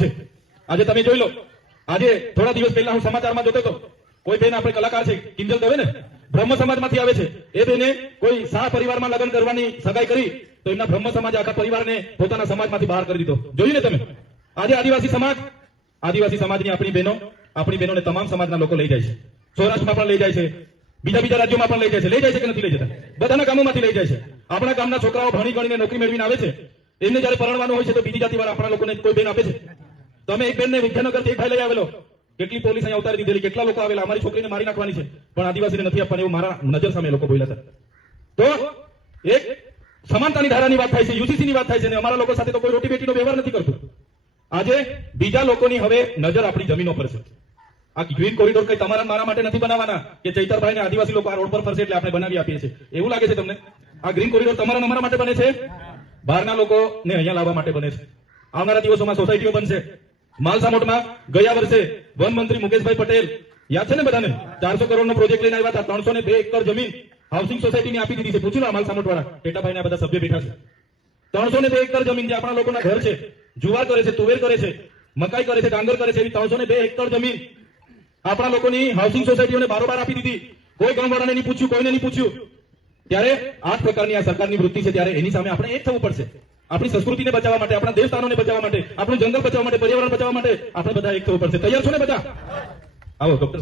છે। આજે તમે જોઈ લો, આજે થોડા દિવસ પહેલા હું સમાચારમાં જોતો હતો, કોઈ બેન આપણે કલાકાર છે કિંજલ દવે ને, બ્રહ્મ સમાજમાંથી આવે છે। એ બેને કોઈ શાહ પરિવારમાં લગ્ન કરવાની સગાઈ કરી તો એમના બ્રહ્મ સમાજે આખા પરિવારને પોતાના સમાજમાંથી બહાર કરી દીધો। જોયું ને તમે? આજે આદિવાસી સમાજની આપણી બહેનોને તમામ સમાજના લોકો લઈ જાય છે। સૌરાષ્ટ્રમાં પણ લઈ જાય છે, બીજા રાજ્યોમાં પણ લઈ જાય છે કે નથી લઈ જતા? બધાના ગામોમાંથી લઈ જાય છે। આપણા ગામના છોકરાઓ ભણી ગણીને નોકરી મેળવીને આવે છે, એમને જયારે પરણવાનું હોય છે તો બીજી જાતિવાળા આપણા લોકોને કોઈ બેન આપે છે। તમે એક બેનને વિદ્યાનગરથી એક ભાઈ લઈ આવેલો, કેટલી પોલીસ અહીંયા ઉતારી દીધેલી, કેટલા લોકો આવેલા, અમારી છોકરીને મારી નાખવાની છે પણ આદિવાસીને નથી આપવાની, એવું મારા નજર સામે લોકો બોલ્યા હતા। તો એક સમાનતાની ધારાની વાત થાય છે, યુસીસી ની વાત થાય છે, અને અમારા લોકો સાથે તો કોઈ રોટી બેટીનો વ્યવહાર નથી કરતું। આજે બીજા લોકોની હવે નજર આપણી જમીનો પર છે। આ ગ્રીન કોરિડોર કઈ તમારા મારા માટે નથી બનાવવાના કે ચૈતરભાઈ ને આદિવાસી લોકો આ રોડ પર ફરશે એટલે આપણે બનાવી આપીએ છીએ, એવું લાગે છે તમને? આ ગ્રીન કોરિડોર તમારા અમારા માટે બને છે, બહારના લોકોને અહીંયા લાવવા માટે બને છે। આવનારા દિવસોમાં સોસાયટીઓ બનશે। માલસામોટમાં ગયા વર્ષે વન મંત્રી મુકેશભાઈ પટેલ, યાદ છે ને બધાને, 400 કરોડનો પ્રોજેક્ટ લઈને આવ્યા હતા। 302 એકર જમીન હાઉસિંગ સોસાયટીને આપી દીધી છે। પૂછ્યું ને માલસામોટ વાળા ટેટાભાઈ ને બધા સભ્ય બેઠા છે। 302 એકર જમીન જે આપણા લોકોના ઘર છે, જુવાર કરે છે, તુવેર કરે છે, મકાઈ કરે છે, ડાંગર કરે છે, એવી 302 એકર જમીન આપણા લોકોની હાઉસિંગ સોસાયટીઓને બારોબાર આપી દીધી। કોઈ ગામવાળાને નહીં પૂછ્યું, કોઈને નહીં પૂછ્યું। ત્યારે આ પ્રકારની આ સરકારની વૃત્તિ છે, ત્યારે એની સામે આપણે એક થવું પડશે। આપણી સંસ્કૃતિને બચાવવા માટે, આપણા દેવસ્થાનોને બચાવવા માટે, આપણું જંગલ બચાવવા માટે, પર્યાવરણ બચાવવા માટે આપણે બધા એક થવું પડશે। તૈયાર છો ને બધા? આવો ડોક્ટર।